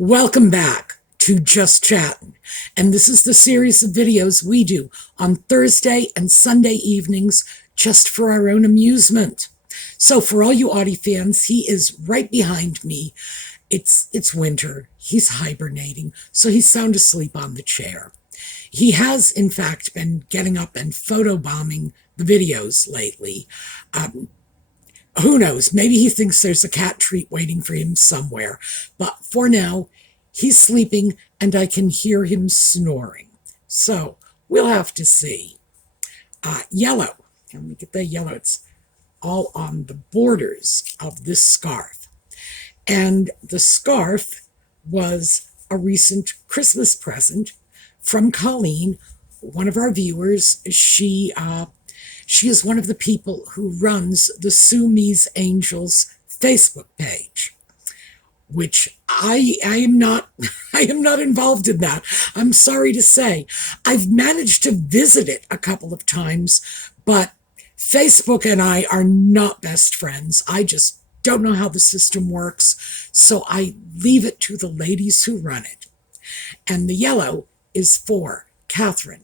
Welcome back to Just Chattin', and this is the series of videos we do on Thursday and Sunday evenings just for our own amusement. So for all you Audie fans, he is right behind me. It's winter. He's hibernating, so he's sound asleep on the chair. He has, in fact, been getting up and photobombing the videos lately. Who knows? Maybe he thinks there's a cat treat waiting for him somewhere. But for now, he's sleeping and I can hear him snoring. So we'll have to see. Yellow. Let me get that yellow. It's all on the borders of this scarf. And the scarf was a recent Christmas present from Colleen, one of our viewers. She is one of the people who runs the Sue Me's Angels Facebook page, which I am not involved in that. I'm sorry to say. I've managed to visit it a couple of times, but Facebook and I are not best friends. I just don't know how the system works, so I leave it to the ladies who run it. And the yellow is for Catherine.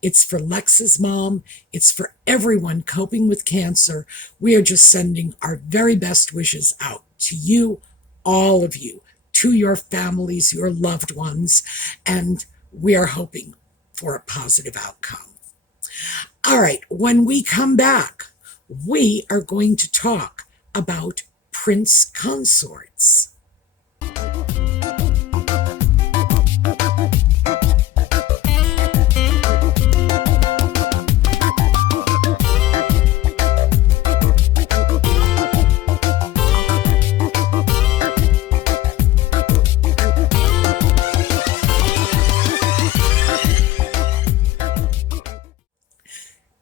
It's for Lex's mom. It's for everyone coping with cancer. We are just sending our very best wishes out to you, all of you, to your families, your loved ones, and we are hoping for a positive outcome. All right, when we come back, we are going to talk about Prince Consorts.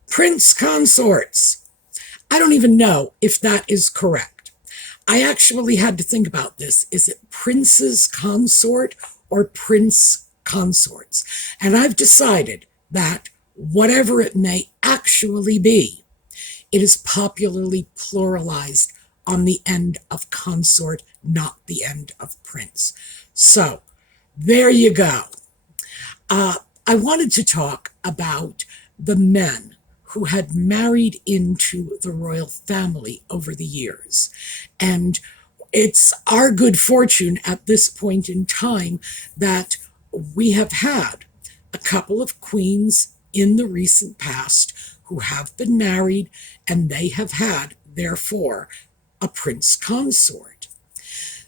Prince Consorts. I don't even know if that is correct. I actually had to think about this. Is it Prince's Consort or Prince Consorts? And I've decided that whatever it may actually be, it is popularly pluralized on the end of consort, not the end of prince. So there you go. I wanted to talk about the men who had married into the royal family over the years. And it's our good fortune at this point in time that we have had a couple of queens in the recent past who have been married, and they have had, therefore, a prince consort.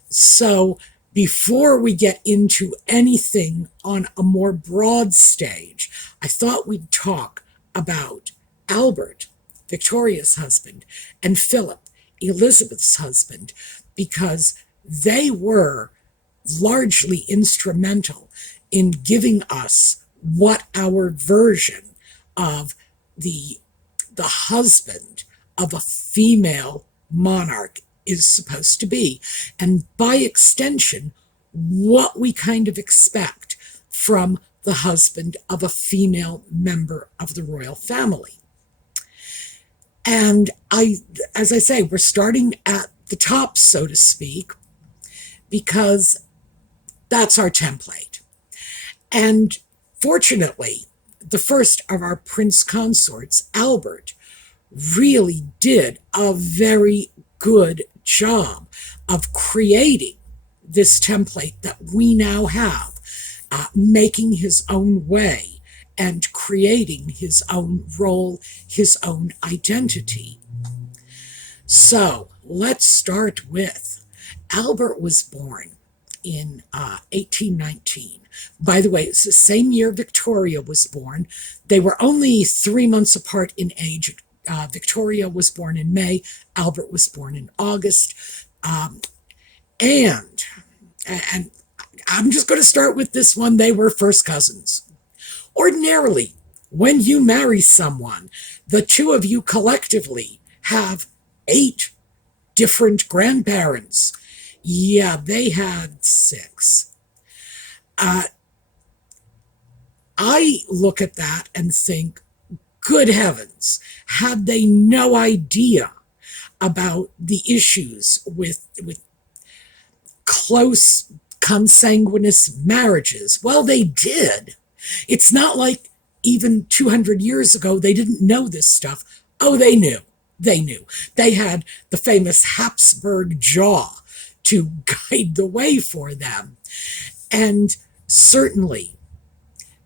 So before we get into anything on a more broad stage, I thought we'd talk about Albert, Victoria's husband, and Philip, Elizabeth's husband, because they were largely instrumental in giving us what our version of the husband of a female monarch is supposed to be, and by extension, what we kind of expect from the husband of a female member of the royal family. And as I say, we're starting at the top, so to speak, because that's our template. And fortunately, the first of our prince consorts, Albert, really did a very good job of creating this template that we now have, making his own way and creating his own role, his own identity. So let's start with Albert was born in 1819. By the way, it's the same year Victoria was born. They were only 3 months apart in age. Victoria was born in May. Albert was born in August. And I'm just going to start with this one. They were first cousins. Ordinarily, when you marry someone, the two of you collectively have 8 different grandparents. Yeah, they had 6. I look at that and think, good heavens, had they no idea about the issues with close consanguineous marriages. Well, they did. It's not like even 200 years ago they didn't know this stuff. Oh, they knew. They knew. They had the famous Habsburg jaw to guide the way for them. And certainly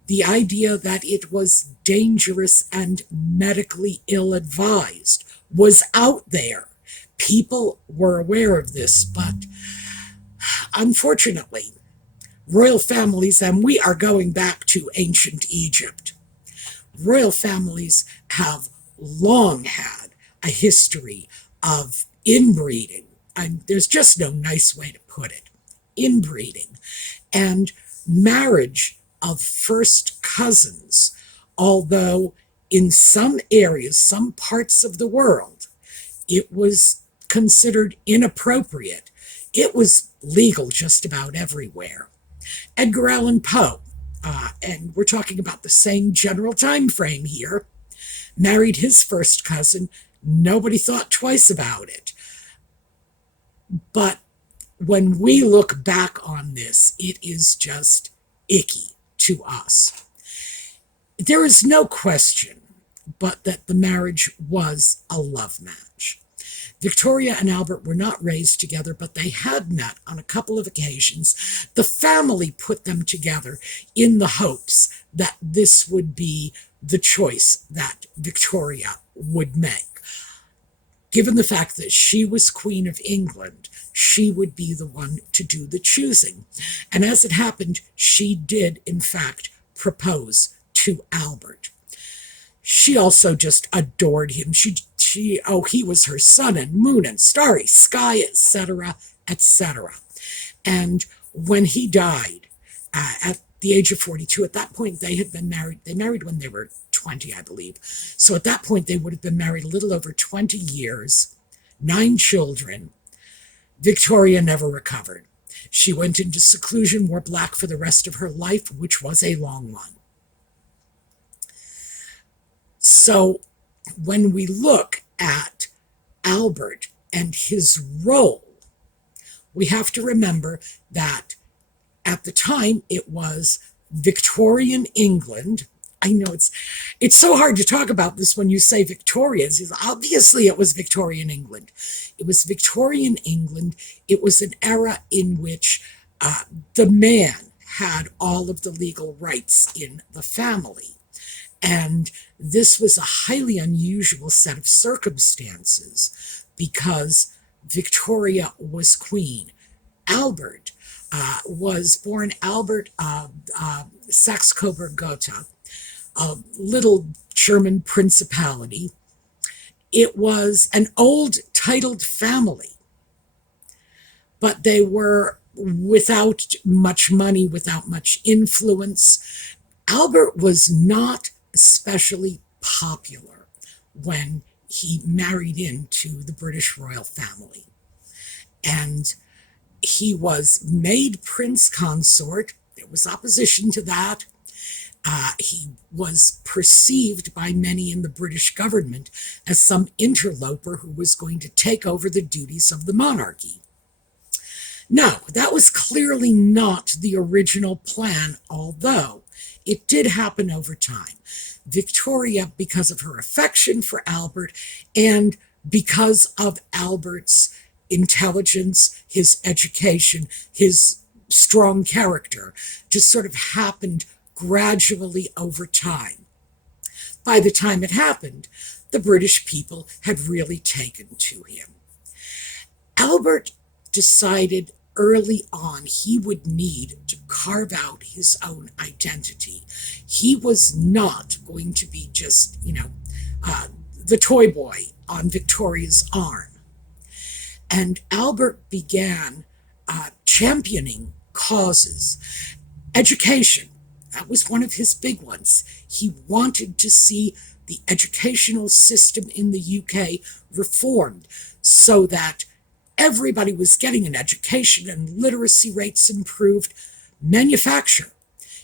the idea that it was dangerous and medically ill-advised was out there. People were aware of this, but unfortunately, royal families, and we are going back to ancient Egypt, royal families have long had a history of inbreeding. There's just no nice way to put it. Inbreeding and marriage of first cousins, although in some areas, some parts of the world, it was considered inappropriate. It was legal just about everywhere. Edgar Allan Poe, and we're talking about the same general time frame here, married his first cousin. Nobody thought twice about it. But when we look back on this, it is just icky to us. There is no question but that the marriage was a love match. Victoria and Albert were not raised together, but they had met on a couple of occasions. The family put them together in the hopes that this would be the choice that Victoria would make. Given the fact that she was Queen of England, she would be the one to do the choosing. And as it happened, she did, in fact, propose to Albert. She also just adored him. He was her sun and moon and starry sky, etc., etc. And when he died at the age of 42, at that point they had been married. They married when they were 20, I believe. So at that point they would have been married a little over 20 years, 9 children. Victoria never recovered. She went into seclusion, wore black for the rest of her life, which was a long one. So when we look at Albert and his role, we have to remember that at the time it was Victorian England. I know it's so hard to talk about this when you say Victorians. Obviously it was Victorian England. It was Victorian England. It was an era in which the man had all of the legal rights in the family. And this was a highly unusual set of circumstances because Victoria was queen. Albert was born Albert Saxe-Coburg-Gotha, a little German principality. It was an old titled family, but they were without much money, without much influence. Albert was not especially popular when he married into the British royal family. And he was made prince consort. There was opposition to that. He was perceived by many in the British government as some interloper who was going to take over the duties of the monarchy. Now, that was clearly not the original plan, although it did happen over time. Victoria, because of her affection for Albert and because of Albert's intelligence, his education, his strong character, just sort of happened gradually over time. By the time it happened, the British people had really taken to him. Albert decided early on he would need to carve out his own identity. He was not going to be just, the toy boy on Victoria's arm. And Albert began championing causes. Education, that was one of his big ones. He wanted to see the educational system in the UK reformed so that everybody was getting an education and literacy rates improved. Manufacture.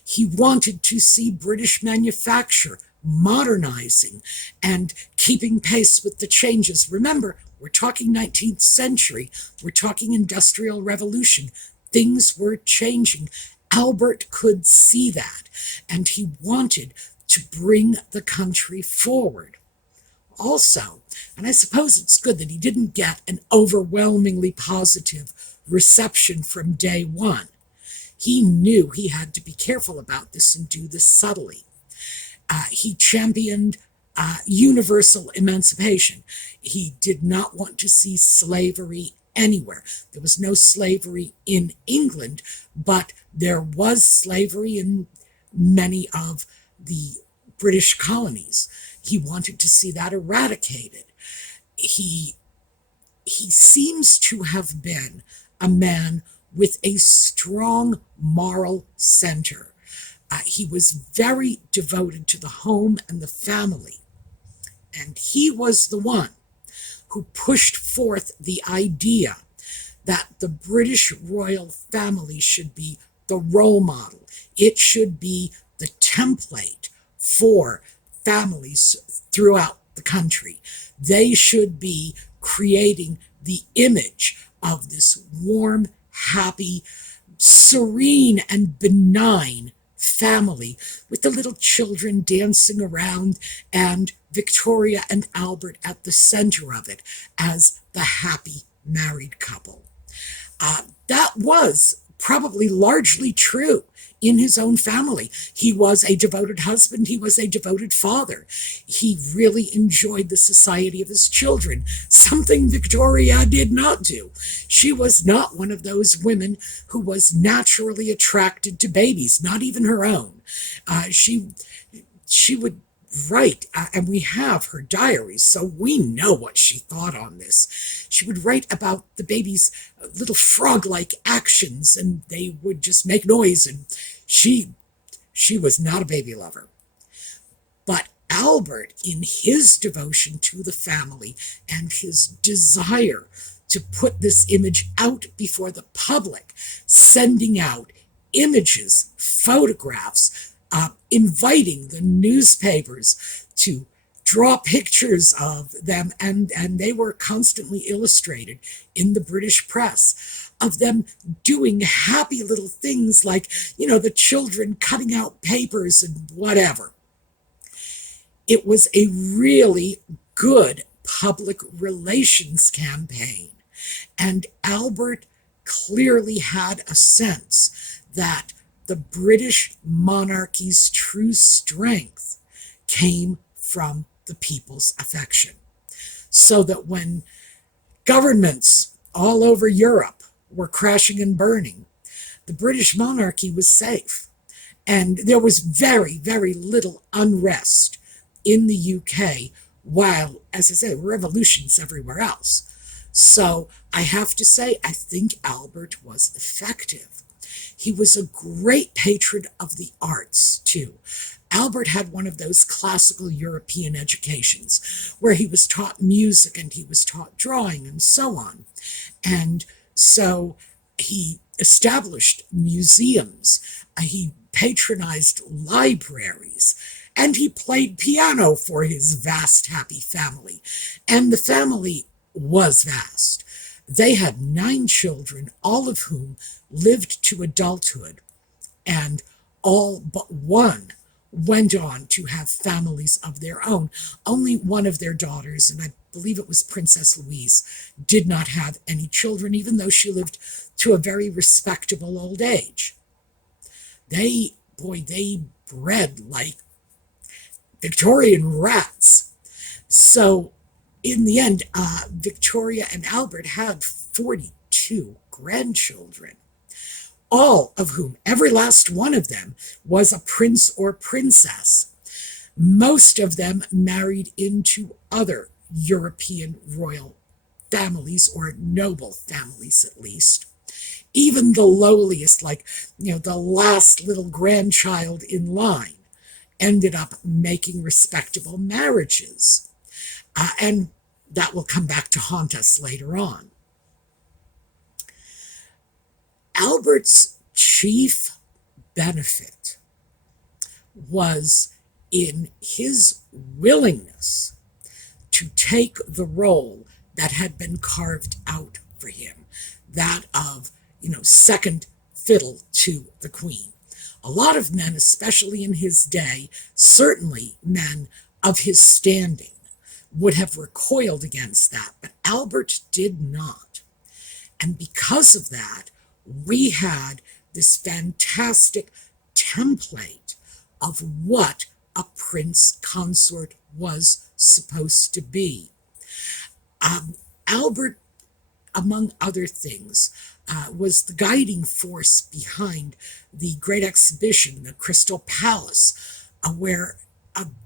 He wanted to see British manufacture modernizing and keeping pace with the changes. Remember, we're talking 19th century. We're talking Industrial Revolution. things were changing. Albert could see that, and he wanted to bring the country forward. Also, and I suppose it's good that he didn't get an overwhelmingly positive reception from day one. He knew he had to be careful about this and do this subtly. He championed universal emancipation. He did not want to see slavery anywhere. There was no slavery in England, but there was slavery in many of the British colonies. He wanted to see that eradicated. He seems to have been a man with a strong moral center. He was very devoted to the home and the family. And he was the one who pushed forth the idea that the British royal family should be the role model. It should be the template for families throughout the country. They should be creating the image of this warm, happy, serene, and benign family with the little children dancing around and Victoria and Albert at the center of it as the happy married couple. That was probably largely true in his own family. He was a devoted husband. He was a devoted father. He really enjoyed the society of his children, something Victoria did not do. She was not one of those women who was naturally attracted to babies, not even her own. She would write, and we have her diaries, so we know what she thought on this. She would write about the baby's little frog-like actions, and they would just make noise, and she was not a baby lover. But Albert, in his devotion to the family and his desire to put this image out before the public, sending out images, photographs, inviting the newspapers to draw pictures of them, and they were constantly illustrated in the British press, of them doing happy little things like, the children cutting out papers and whatever. It was a really good public relations campaign, and Albert clearly had a sense that the British monarchy's true strength came from the people's affection. So that when governments all over Europe were crashing and burning, the British monarchy was safe. And there was very, very little unrest in the UK, while, as I say, revolutions everywhere else. So I have to say, I think Albert was effective. He was a great patron of the arts, too. Albert had one of those classical European educations where he was taught music and he was taught drawing and so on. And so he established museums, he patronized libraries, and he played piano for his vast, happy family. And the family was vast. They had 9 children, all of whom lived to adulthood, and all but one went on to have families of their own. Only one of their daughters, and I believe it was Princess Louise, did not have any children, even though she lived to a very respectable old age. They bred like Victorian rats. So in the end, Victoria and Albert had 42 grandchildren, all of whom, every last one of them, was a prince or princess. Most of them married into other European royal families, or noble families at least. Even the lowliest, like, the last little grandchild in line, ended up making respectable marriages. And that will come back to haunt us later on. Albert's chief benefit was in his willingness to take the role that had been carved out for him, that of, second fiddle to the queen. A lot of men, especially in his day, certainly men of his standing, would have recoiled against that, but Albert did not. And because of that, we had this fantastic template of what a prince consort was supposed to be. Albert, among other things, was the guiding force behind the great exhibition, the Crystal Palace, where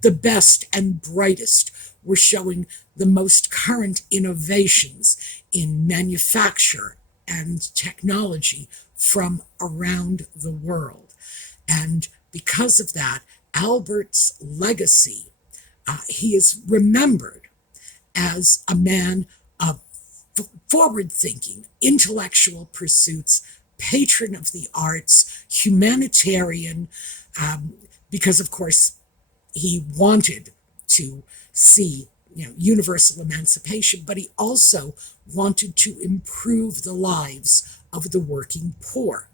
the best and brightest were showing the most current innovations in manufacture and technology from around the world. And because of that, Albert's legacy, he is remembered as a man of forward-thinking, intellectual pursuits, patron of the arts, humanitarian, because, of course, he wanted to see universal emancipation, but he also wanted to improve the lives of the working poor.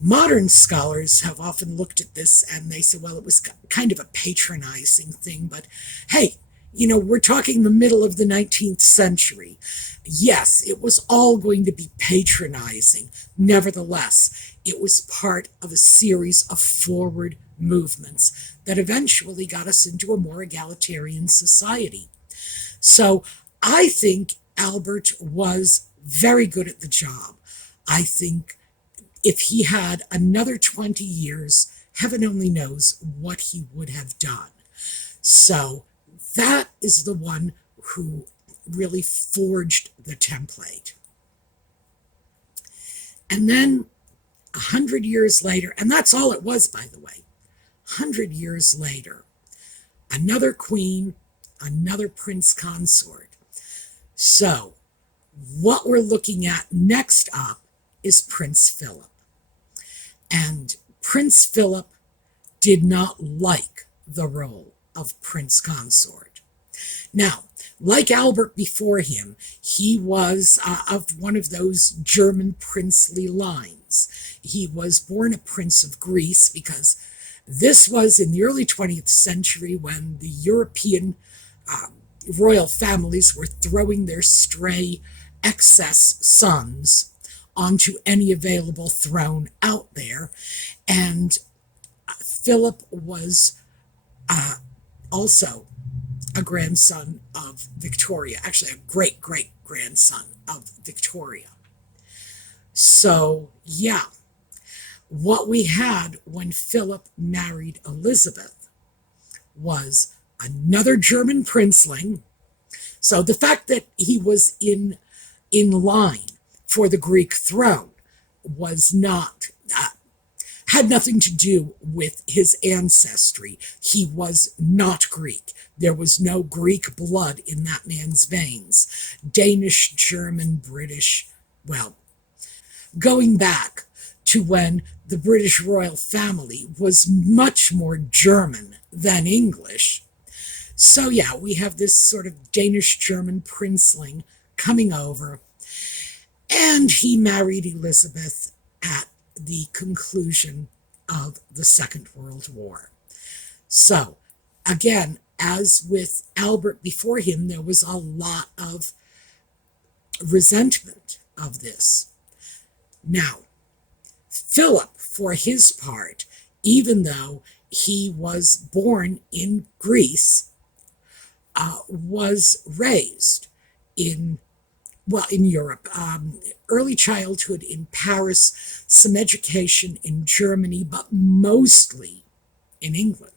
Modern scholars have often looked at this and they say, well, it was kind of a patronizing thing, but hey, we're talking the middle of the 19th century. Yes, it was all going to be patronizing. Nevertheless, it was part of a series of forward movements that eventually got us into a more egalitarian society. So I think Albert was very good at the job. I think if he had another 20 years, heaven only knows what he would have done. So that is the one who really forged the template. And then 100 years later, and that's all it was, by the way, 100 years later, another queen, another prince consort. So what we're looking at next up is Prince Philip. And Prince Philip did not like the role of prince consort. Now, like Albert before him, he was of one of those German princely lines. He was born a prince of Greece because this was in the early 20th century when the European royal families were throwing their stray excess sons onto any available throne out there. And Philip was also a grandson of Victoria, actually a great-great-grandson of Victoria. So, yeah, what we had when Philip married Elizabeth was another German princeling. So the fact that he was in line for the Greek throne was not, had nothing to do with his ancestry. He was not Greek. There was no Greek blood in that man's veins. Danish, German, British, well, going back to when the British royal family was much more German than English. So yeah, we have this sort of Danish-German princeling coming over, and he married Elizabeth at the conclusion of the Second World War. So, again, as with Albert before him, there was a lot of resentment of this. Now, Philip, for his part, even though he was born in Greece, was raised in Europe, early childhood in Paris, some education in Germany, but mostly in England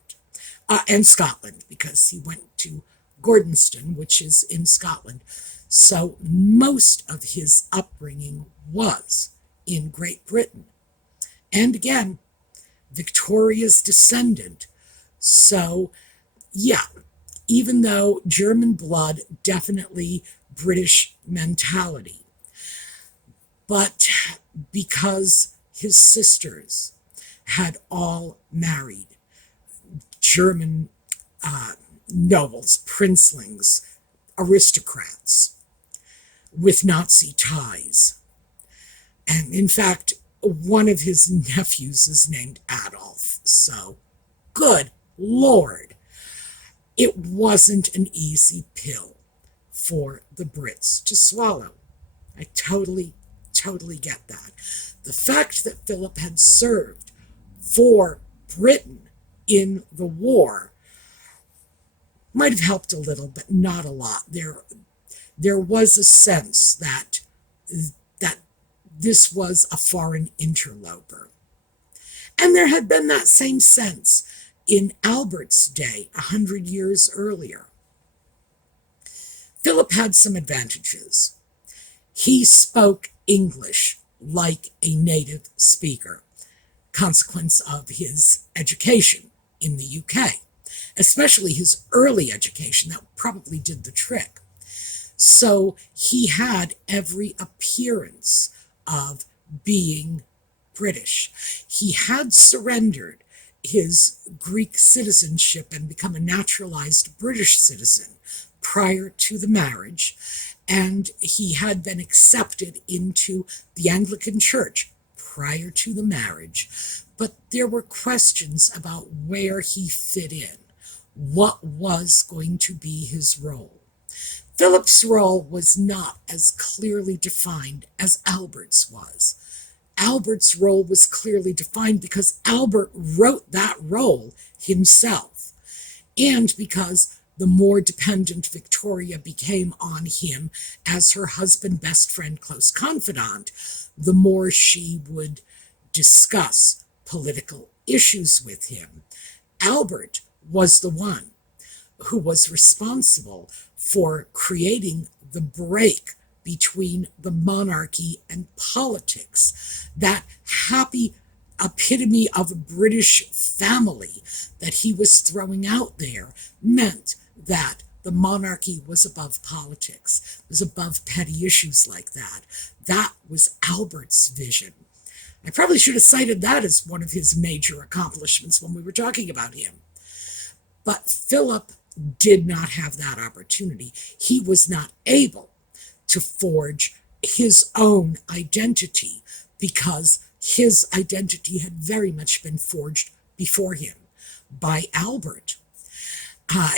and Scotland, because he went to Gordonston, which is in Scotland. So most of his upbringing was in Great Britain. And again, Victoria's descendant. So, yeah, even though German blood, definitely British mentality. But because his sisters had all married German nobles, princelings, aristocrats with Nazi ties, And in fact, one of his nephews is named Adolf. So, good Lord, it wasn't an easy pill for the Brits to swallow. I totally get that. The fact that Philip had served for Britain in the war might have helped a little, but not a lot. There was a sense that this was a foreign interloper. And there had been that same sense in Albert's day, 100 years earlier. Philip had some advantages. He spoke English like a native speaker, consequence of his education in the UK, especially his early education. That probably did the trick. So he had every appearance of being British. He had surrendered his Greek citizenship and become a naturalized British citizen prior to the marriage, and he had been accepted into the Anglican Church prior to the marriage. But there were questions about where he fit in, what was going to be his role. Philip's role was not as clearly defined as Albert's was. Albert's role was clearly defined because Albert wrote that role himself, and because the more dependent Victoria became on him as her husband, best friend, close confidant, the more she would discuss political issues with him. Albert was the one who was responsible for creating the break between the monarchy and politics. That happy epitome of a British family that he was throwing out there meant that the monarchy was above politics, was above petty issues like that. That was Albert's vision. I probably should have cited that as one of his major accomplishments when we were talking about him. But Philip did not have that opportunity. He was not able to forge his own identity because his identity had very much been forged before him by Albert.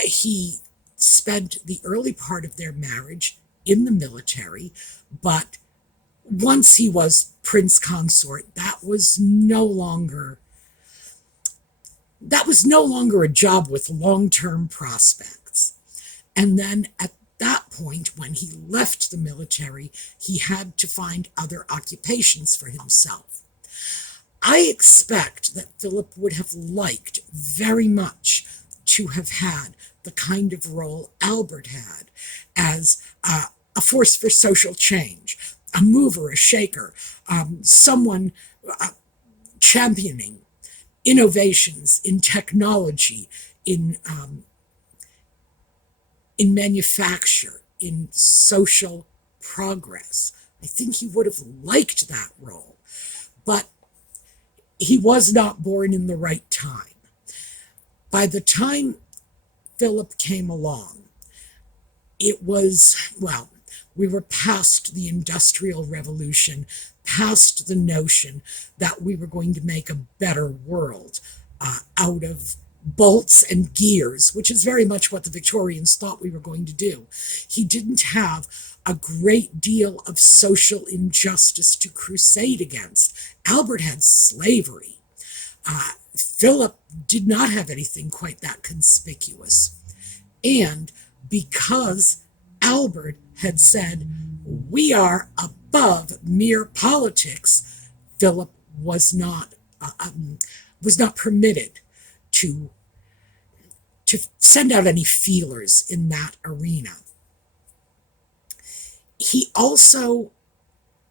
He spent the early part of their marriage in the military, but once he was Prince Consort, that was no longer a job with long-term prospects. And then at that point, when he left the military, he had to find other occupations for himself. I expect that Philip would have liked very much to have had the kind of role Albert had as a force for social change, a mover, a shaker, someone championing innovations in technology, in manufacture, in social progress. I think he would have liked that role, but he was not born in the right time. By the time Philip came along, it was, well, we were past the Industrial Revolution, past the notion that we were going to make a better world out of bolts and gears, which is very much what the Victorians thought we were going to do. He didn't have a great deal of social injustice to crusade against. Albert had slavery. Philip did not have anything quite that conspicuous. And because Albert had said, we are above mere politics, Philip was not permitted to send out any feelers in that arena. He also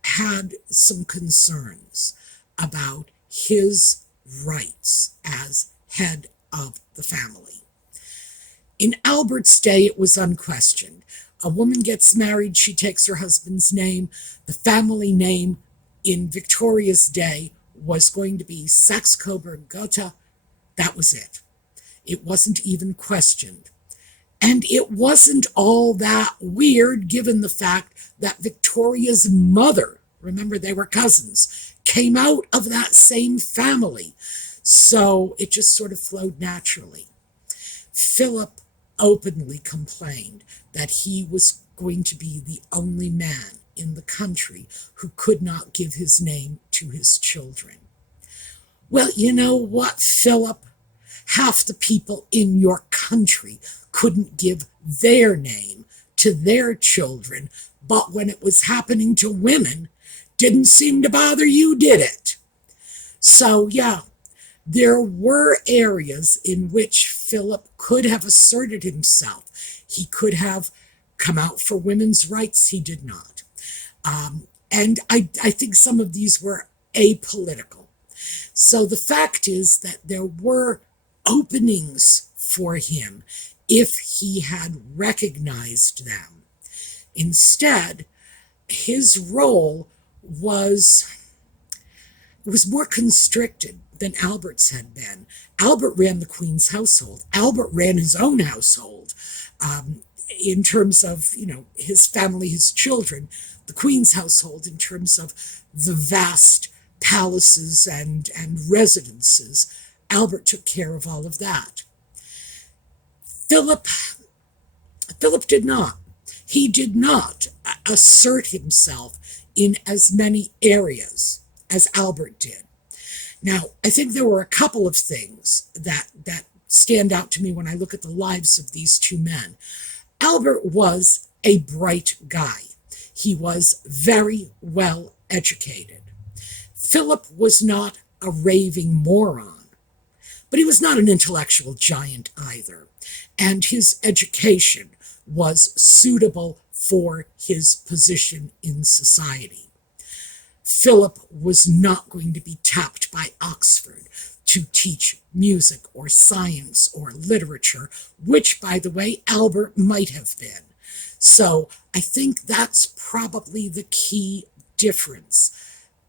had some concerns about his rights as head of the family. In Albert's day, it was unquestioned. A woman gets married, she takes her husband's name. The family name in Victoria's day was going to be Saxe-Coburg-Gotha. That was it. It wasn't even questioned. And it wasn't all that weird given the fact that Victoria's mother remember they were cousins, came out of that same family. So it just sort of flowed naturally. Philip openly complained that he was going to be the only man in the country who could not give his name to his children. Well, you know what, Philip? Half the people in your country couldn't give their name to their children, but when it was happening to women, didn't seem to bother you, did it? So, yeah, there were areas in which Philip could have asserted himself. He could have come out for women's rights. He did not. And I think some of these were apolitical. So the fact is that there were openings for him if he had recognized them. Instead, his role was more constricted than Albert's had been. Albert ran the Queen's household. Albert ran his own household in terms of, his family, his children. The Queen's household in terms of the vast palaces and residences. Albert took care of all of that. Philip did not. He did not assert himself in as many areas as Albert did. Now, I think there were a couple of things that stand out to me when I look at the lives of these two men. Albert was a bright guy. He was very well educated. Philip was not a raving moron, but he was not an intellectual giant either. And his education was suitable for his position in society. Philip was not going to be tapped by Oxford to teach music or science or literature, which, by the way, Albert might have been. So I think that's probably the key difference.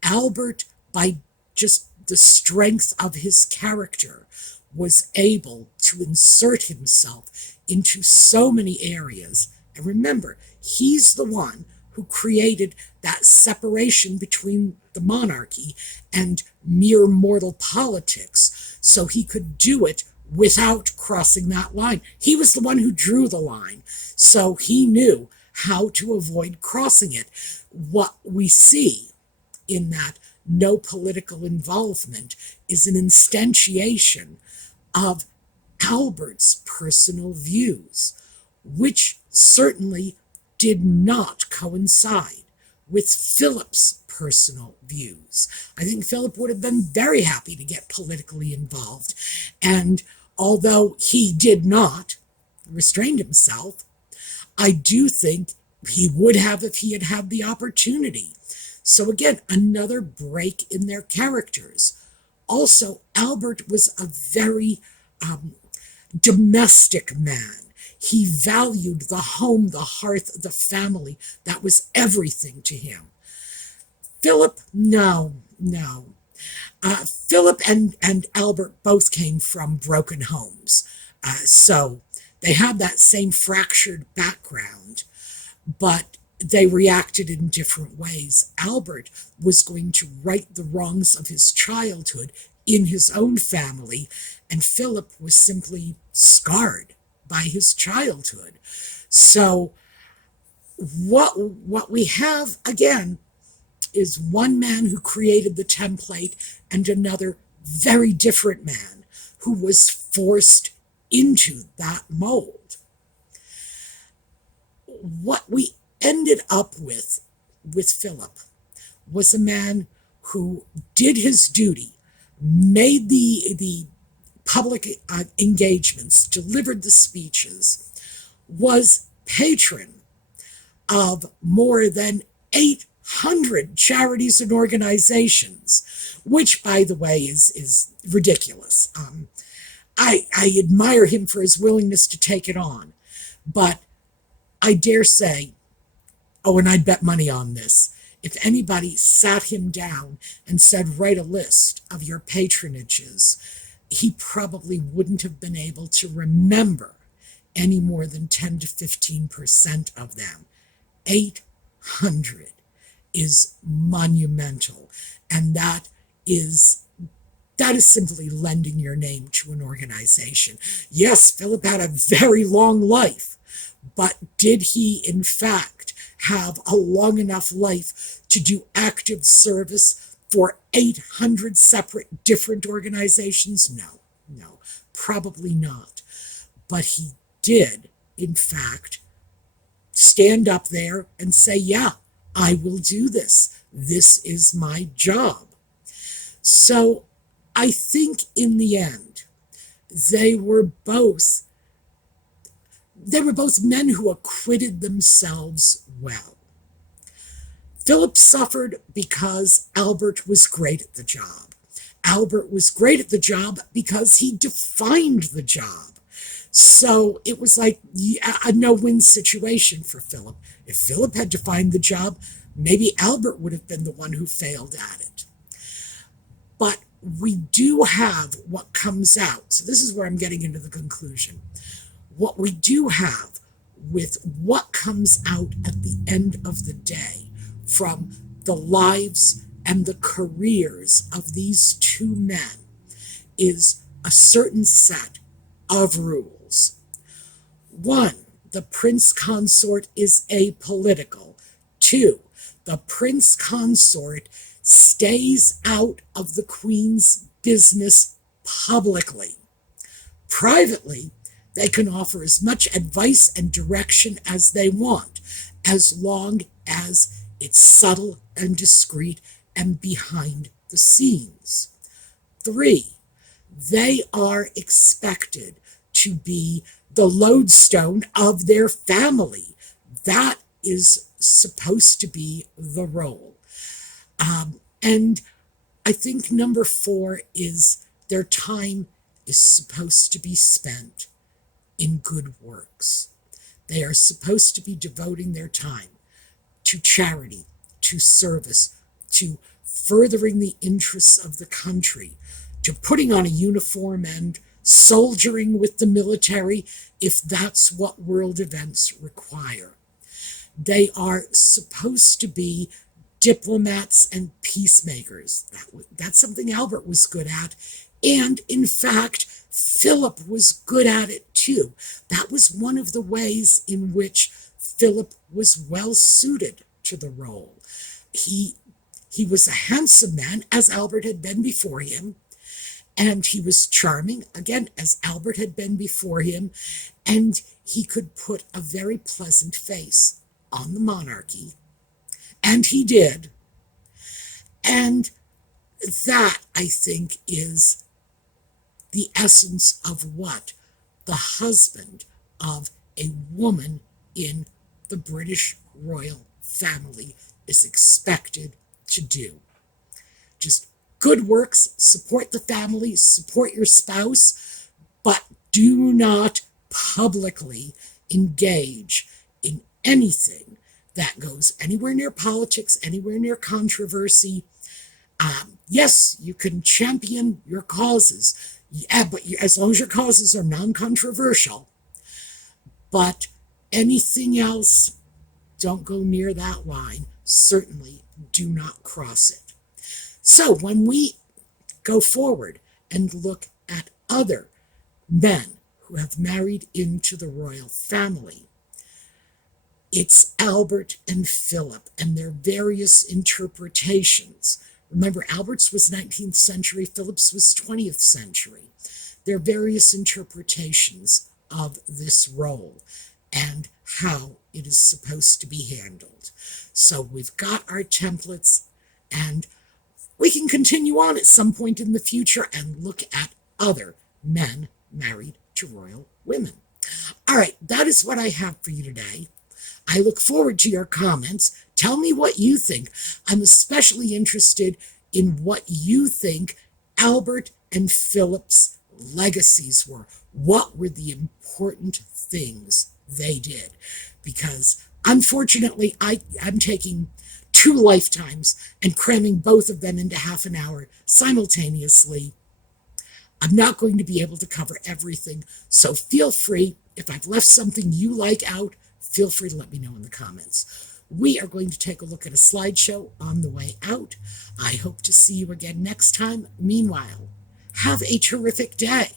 Albert, by just the strength of his character, was able to insert himself into so many areas. And remember, he's the one who created that separation between the monarchy and mere mortal politics, so he could do it without crossing that line. He was the one who drew the line, so he knew how to avoid crossing it. What we see in that no political involvement is an instantiation of Albert's personal views, which certainly did not coincide with Philip's personal views. I think Philip would have been very happy to get politically involved, and although he did not restrain himself, I do think he would have if he had had the opportunity. So again, another break in their characters. Also, Albert was a very domestic man. He valued the home, the hearth, the family. That was everything to him. Philip, no. Philip and Albert both came from broken homes. So they had that same fractured background, but they reacted in different ways. Albert was going to right the wrongs of his childhood in his own family, and Philip was simply scarred by his childhood. So what we have, again, is one man who created the template and another very different man who was forced into that mold. What we ended up with Philip was a man who did his duty, made the public engagements, delivered the speeches, was patron of more than 800 charities and organizations, which, by the way, is ridiculous. I admire him for his willingness to take it on, but I dare say, and I'd bet money on this, if anybody sat him down and said, write a list of your patronages, he probably wouldn't have been able to remember any more than 10 to 15% of them. 800. is monumental. And that is simply lending your name to an organization. Yes, Philip had a very long life, but did he, in fact, have a long enough life to do active service for 800 separate different organizations? No, no, probably not. But he did, in fact, stand up there and say, yeah, I will do this. This is my job. So I think in the end, they were both men who acquitted themselves well. Philip suffered because Albert was great at the job. Albert was great at the job because he defined the job. So it was like a no-win situation for Philip. If Philip had defined the job, maybe Albert would have been the one who failed at it. But we do have what comes out. So this is where I'm getting into the conclusion. What we do have with what comes out at the end of the day from the lives and the careers of these two men is a certain set of rules. One, the prince consort is apolitical. Two, the prince consort stays out of the queen's business publicly. Privately, they can offer as much advice and direction as they want, as long as it's subtle and discreet and behind the scenes. Three, they are expected to be the lodestone of their family. That is supposed to be the role. And I think number 4 is their time is supposed to be spent in good works. They are supposed to be devoting their time to charity, to service, to furthering the interests of the country, to putting on a uniform and soldiering with the military if that's what world events require. They are supposed to be diplomats and peacemakers. That's something Albert was good at. And in fact, Philip was good at it too. That was one of the ways in which Philip was well suited to the role. He was a handsome man, as Albert had been before him, and he was charming, again, as Albert had been before him, and he could put a very pleasant face on the monarchy, and he did. And that, I think, is the essence of what the husband of a woman in the British royal family is expected to do. Just good works, support the family, support your spouse, but do not publicly engage in anything that goes anywhere near politics, anywhere near controversy. Yes, you can champion your causes, but as long as your causes are non-controversial. But anything else, don't go near that line. Certainly do not cross it. So when we go forward and look at other men who have married into the royal family, it's Albert and Philip and their various interpretations. Remember, Albert's was 19th century, Philip's was 20th century. Their various interpretations of this role and how it is supposed to be handled. So we've got our templates, and we can continue on at some point in the future and look at other men married to royal women. All right, that is what I have for you today. I look forward to your comments. Tell me what you think. I'm especially interested in what you think Albert and Philip's legacies were. What were the important things they did? Because unfortunately, I'm taking 2 lifetimes and cramming both of them into half an hour simultaneously. I'm not going to be able to cover everything, so feel free, if I've left something you like out, feel free to let me know in the comments. We are going to take a look at a slideshow on the way out. I hope to see you again next time. Meanwhile, have a terrific day.